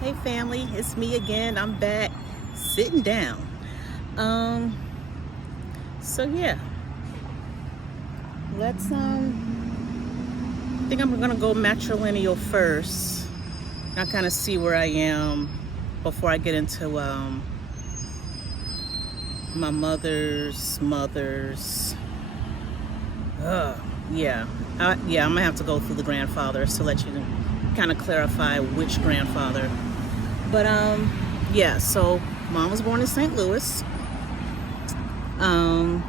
Hey family, it's me again. I'm back sitting down. Um so yeah, let's I think I'm gonna go matrilineal first. I kind of see where I am before I get into my mother's. Uh, yeah, yeah, I'm gonna have to go through the grandfathers to let you kind of clarify which grandfather. But yeah. So mom was born in St. Louis. Um,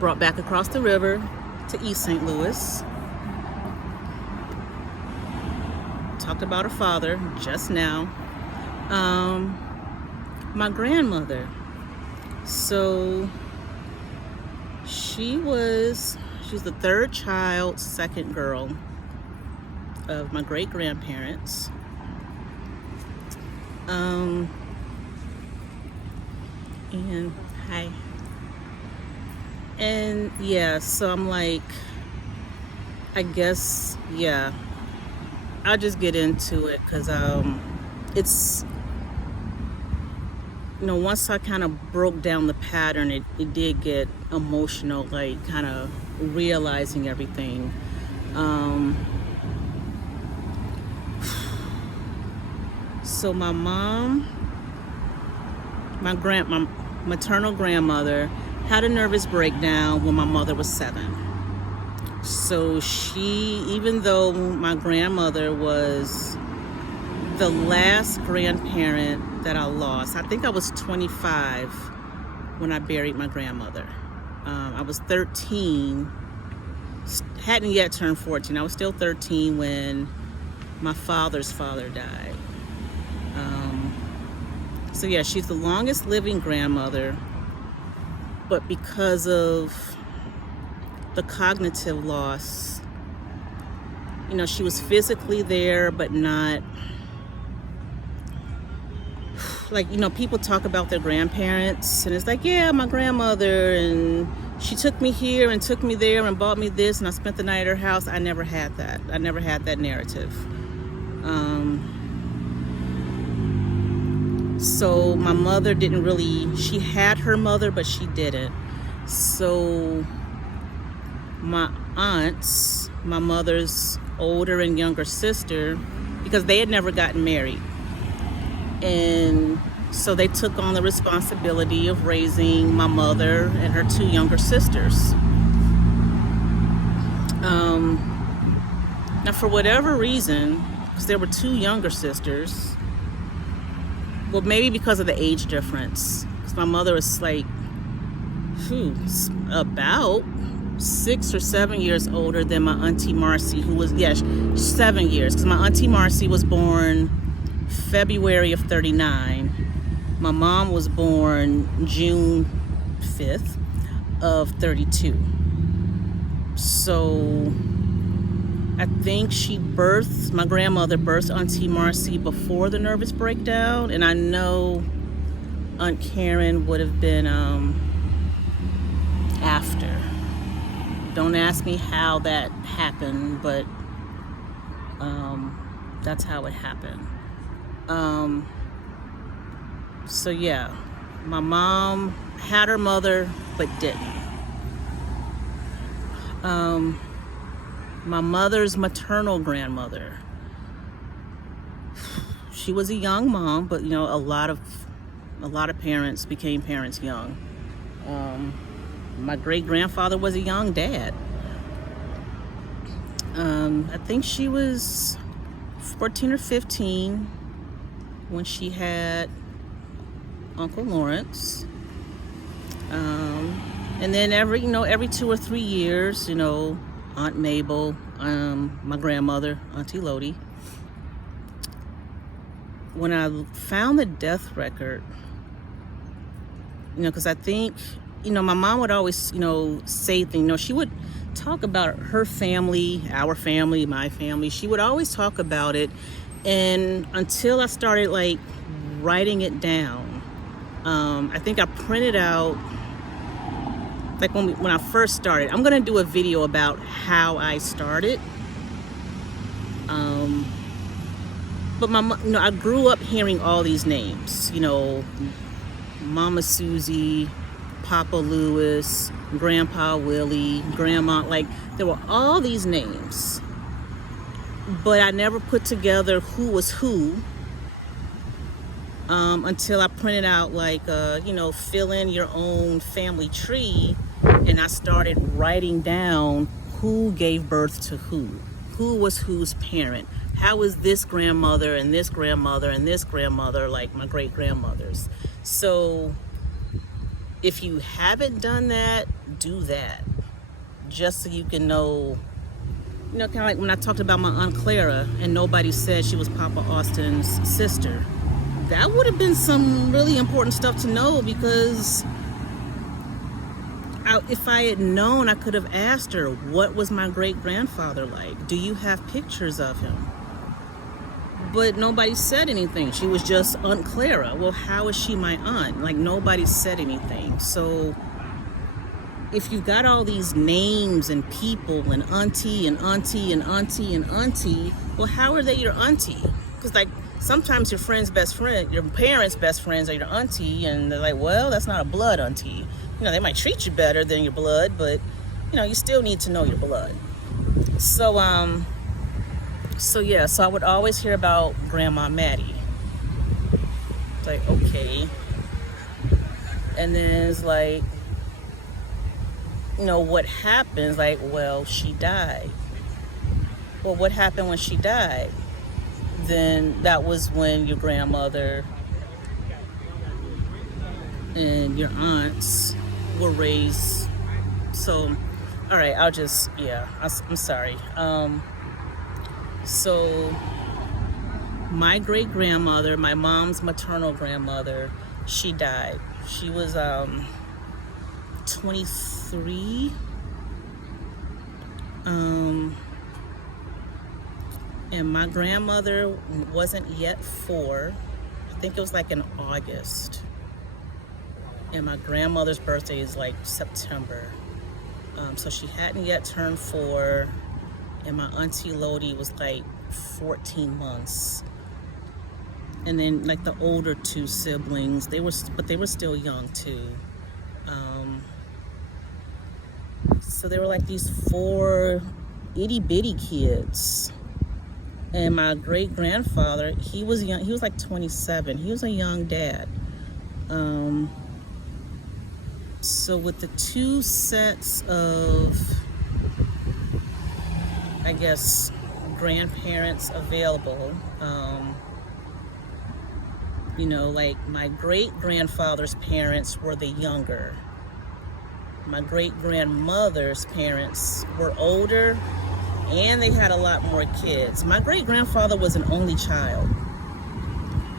Brought back across the river to East St. Louis. Talked about her father just now. My grandmother. So she's the third child, second girl of my great grandparents. And hi. And yeah, so I'm like, I guess, yeah, I'll just get into it because it's, once I kind of broke down the pattern, it did get emotional, like kind of realizing everything. So my mom, my maternal grandmother, had a nervous breakdown when my mother was 7. So even though my grandmother was the last grandparent that I lost, I think I was 25 when I buried my grandmother. I was 13, hadn't yet turned 14. I was still 13 when my father's father died. So yeah, she's the longest living grandmother, but because of the cognitive loss, she was physically there, but not like, people talk about their grandparents and it's like, yeah, my grandmother, and she took me here and took me there and bought me this and I spent the night at her house. I never had that. I never had that narrative. So my mother didn't really, she had her mother, but she didn't. So my aunts, my mother's older and younger sister, because they had never gotten married, and so they took on the responsibility of raising my mother and her 2 younger sisters. Now for whatever reason, because there were 2 younger sisters, well, maybe because of the age difference, because my mother was like, about 6 or 7 years older than my auntie Marcy, who was, 7 years, because my auntie Marcy was born February of 39. My mom was born June 5th of 32. So I think my grandmother birthed Auntie Marcy before the nervous breakdown, and I know Aunt Karen would have been after. Don't ask me how that happened, but that's how it happened. So yeah, my mom had her mother, but didn't. My mother's maternal grandmother, she was a young mom, but a lot of parents became parents young. My great grandfather was a young dad. I think she was 14 or 15 when she had Uncle Lawrence. And then every 2 or 3 years, Aunt Mabel, my grandmother, Auntie Lodi. When I found the death record, because I think, my mom would always, say things, she would talk about her family, our family, my family. She would always talk about it. And until I started like writing it down, I think I printed out, like when I first started. I'm gonna do a video about how I started. But I grew up hearing all these names. Mama Susie, Papa Louis, Grandpa Willie, Grandma. Like, there were all these names. But I never put together who was who until I printed out, like, fill in your own family tree. And I started writing down who gave birth to who was whose parent. How was this grandmother and this grandmother and this grandmother like my great grandmothers? So if you haven't done that, do that. Just so you can know, kind of like when I talked about my Aunt Clara and nobody said she was Papa Austin's sister. That would have been some really important stuff to know, because if I had known, I could have asked her, what was my great grandfather like? Do you have pictures of him? But nobody said anything. She was just Aunt Clara. Well, how is she my aunt? Like, nobody said anything. So if you've got all these names and people and auntie and auntie and auntie and auntie, well, how are they your auntie? Because, like, sometimes your friend's best friend, your parents' best friends are your auntie, and they're like, well, that's not a blood auntie. They might treat you better than your blood, but, you still need to know your blood. So I would always hear about Grandma Maddie. It's like, okay. And then it's like, what happens? Like, well, she died. Well, what happened when she died? Then that was when your grandmother and your aunts were raised. So, all right, I'm sorry. So my great grandmother, my mom's maternal grandmother, she died. She was 23. And my grandmother wasn't yet 4. I think it was like in August. And my grandmother's birthday is like September. So she hadn't yet turned 4. And my auntie Lodi was like 14 months. And then like the older 2 siblings, they were still young too. So they were like these 4 itty bitty kids. And my great grandfather, he was young. He was like 27. He was a young dad. So with the 2 sets of, I guess, grandparents available, like my great grandfather's parents were the younger. My great grandmother's parents were older, and they had a lot more kids. My great grandfather was an only child.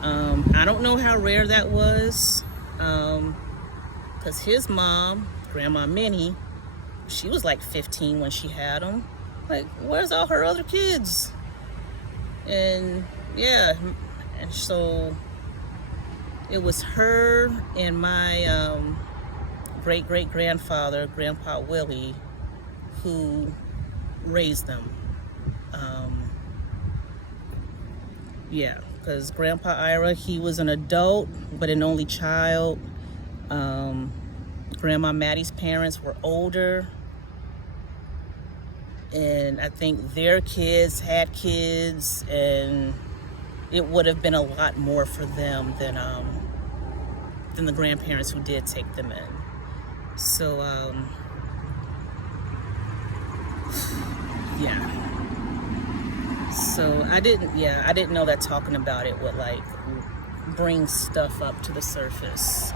I don't know how rare that was, because his mom, Grandma Minnie, she was like 15 when she had him. Like, where's all her other kids? And yeah, and so it was her and my great-great-grandfather, Grandpa Willie, who raised them. Because Grandpa Ira, he was an adult, but an only child. Grandma Maddie's parents were older. And I think their kids had kids, and it would have been a lot more for them than the grandparents who did take them in. So, yeah. So I didn't know that talking about it would like bring stuff up to the surface.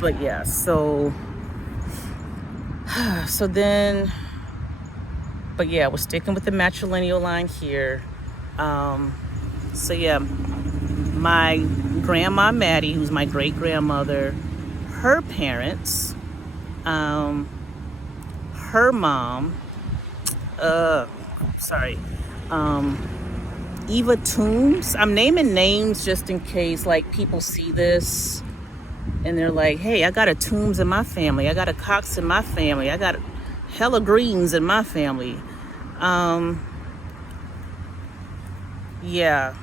But yeah, so then, but yeah, we're sticking with the matrilineal line here. So yeah, my grandma Maddie, who's my great grandmother, her parents, her mom, Eva Toombs. I'm naming names just in case like people see this and they're like, hey, I got a Toombs in my family. I got a Cox in my family. I got hella Greens in my family. yeah,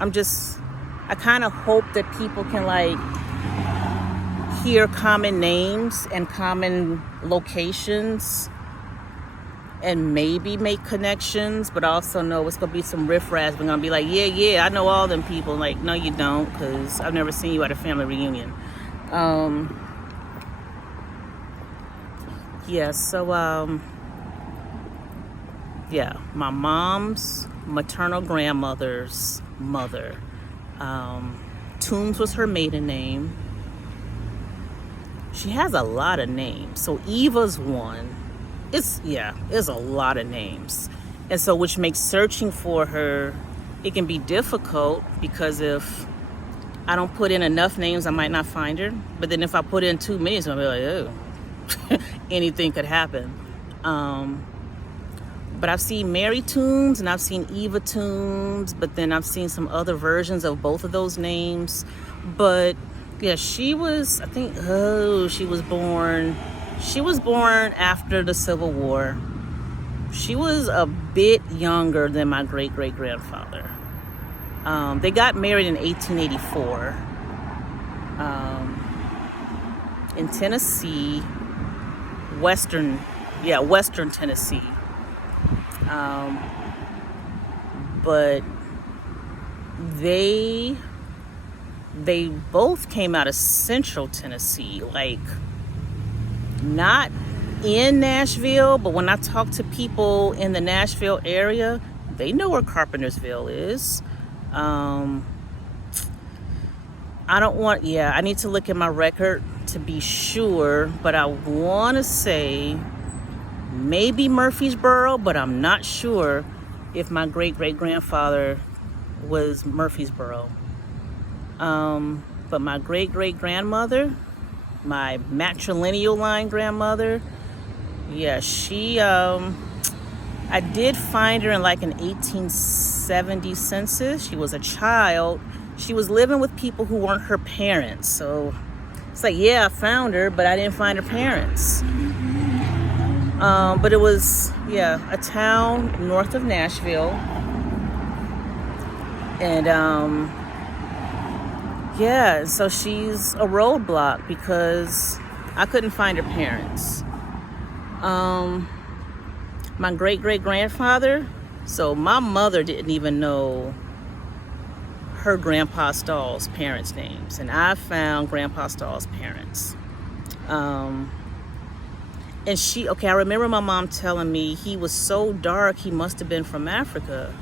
I kind of hope that people can like hear common names and common locations and maybe make connections, but also know it's gonna be some riffraff. We're gonna be like, yeah, I know all them people. Like, no, you don't, because I've never seen you at a family reunion. Yeah, so yeah, my mom's maternal grandmother's mother. Toombs was her maiden name. She has a lot of names. So Eva's one. It's a lot of names. And so which makes searching for her, it can be difficult because if I don't put in enough names, I might not find her. But then if I put in too many, it's gonna be like, oh, anything could happen. But I've seen Mary Toombs and I've seen Eva Toombs, but then I've seen some other versions of both of those names. But yeah, she was born after the Civil War. She was a bit younger than my great-great-grandfather. They got married in 1884 in Tennessee, Western Tennessee. But they both came out of Central Tennessee, like not in Nashville, but when I talk to people in the Nashville area, they know where Carpentersville is. I need to look at my record to be sure, but I want to say maybe Murfreesboro, but I'm not sure if my great-great-grandfather was Murfreesboro. But my great-great-grandmother, my matrilineal line grandmother, yeah, she, I did find her in like an 1870 census. She was a child. She was living with people who weren't her parents. So it's like, yeah, I found her, but I didn't find her parents. But it was, a town north of Nashville. And, so she's a roadblock because I couldn't find her parents. My great-great-grandfather, so my mother didn't even know her Grandpa Stahl's parents' names. And I found Grandpa Stahl's parents. And I remember my mom telling me he was so dark he must have been from Africa.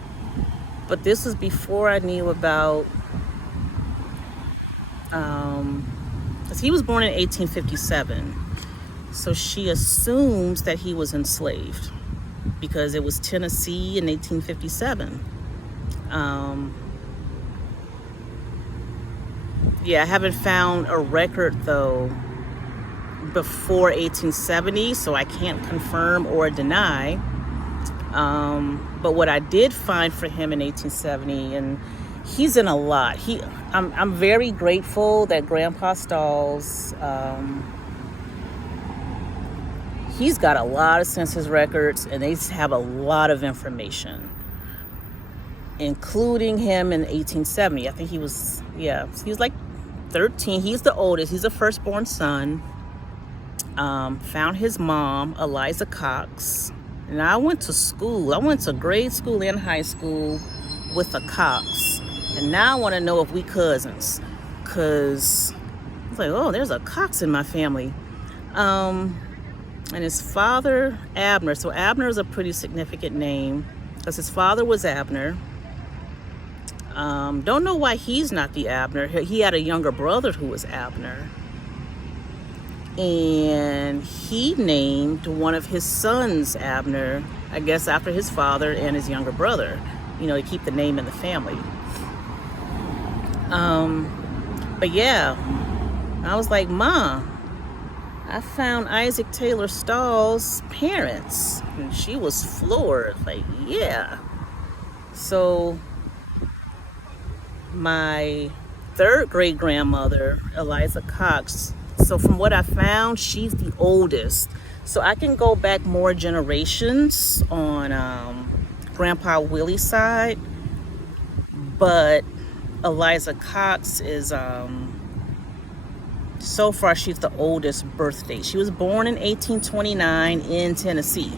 But this was before I knew about, because he was born in 1857. So she assumes that he was enslaved because it was Tennessee in 1857. I haven't found a record though before 1870, so I can't confirm or deny. But what I did find for him in 1870, and he's in a lot. I'm very grateful that Grandpa Stahl's, he's got a lot of census records, and they have a lot of information, including him in 1870. I think he was like 13. He's the oldest. He's the firstborn son. Found his mom, Eliza Cox. And I went to school. I went to grade school and high school with a Cox. And now I want to know if we cousins. Because it's like, oh, there's a Cox in my family. And his father, Abner. So Abner is a pretty significant name because his father was Abner. Don't know why he's not the Abner. He had a younger brother who was Abner. And he named one of his sons Abner, I guess after his father and his younger brother, to keep the name in the family. But yeah, I was like, Ma, I found Isaac Taylor Stahl's parents. And she was floored, like, yeah. So my third great grandmother, Eliza Cox, so from what I found, she's the oldest. So I can go back more generations on Grandpa Willie's side, but Eliza Cox is, so far she's the oldest birth date. She was born in 1829 in Tennessee.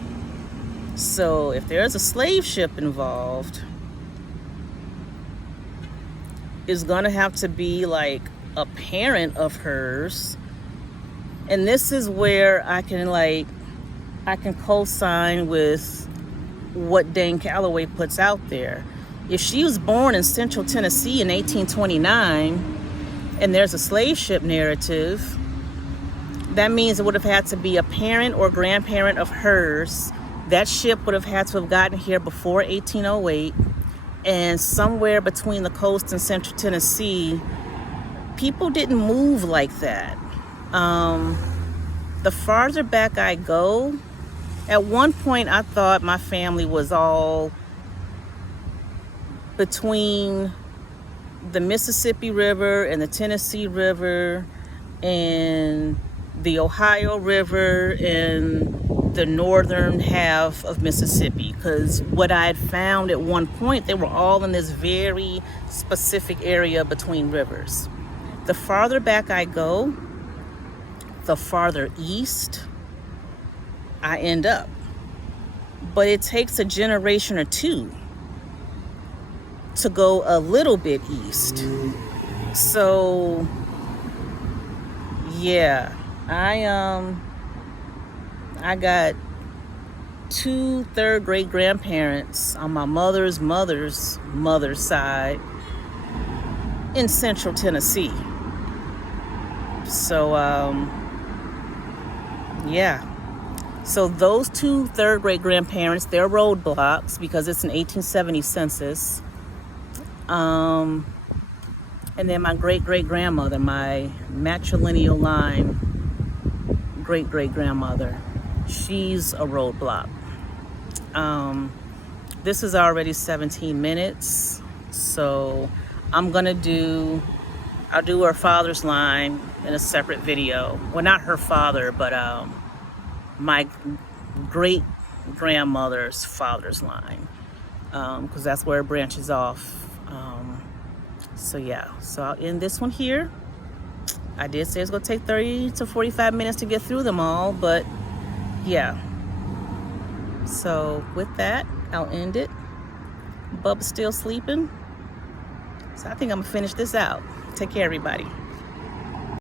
So if there's a slave ship involved, it's gonna have to be like a parent of hers. And this is where I can co-sign with what Dane Calloway puts out there. If she was born in Central Tennessee in 1829 and there's a slave ship narrative, that means it would have had to be a parent or grandparent of hers. That ship would have had to have gotten here before 1808, and somewhere between the coast and Central Tennessee, people didn't move like that. The farther back I go, at one point I thought my family was all between the Mississippi River and the Tennessee River and the Ohio River and the northern half of Mississippi, because what I had found at one point, they were all in this very specific area between rivers. The farther back I go, the farther east I end up. But it takes a generation or two to go a little bit east. So yeah, I got 2 third great grandparents on my mother's side in Central Tennessee. So yeah. So those 2 third great grandparents, they're roadblocks because it's an 1870 census. And then my great grandmother, my matrilineal line great grandmother, she's a roadblock. This is already 17 minutes, so I'll do her father's line in a separate video. Well, not her father, but my great grandmother's father's line, because that's where it branches off. So yeah, so I'll end this one here. I did say it's gonna take 30 to 45 minutes to get through them all, but yeah. So with that, I'll end it. Bubba's still sleeping, so I think I'm gonna finish this out. Take care, everybody.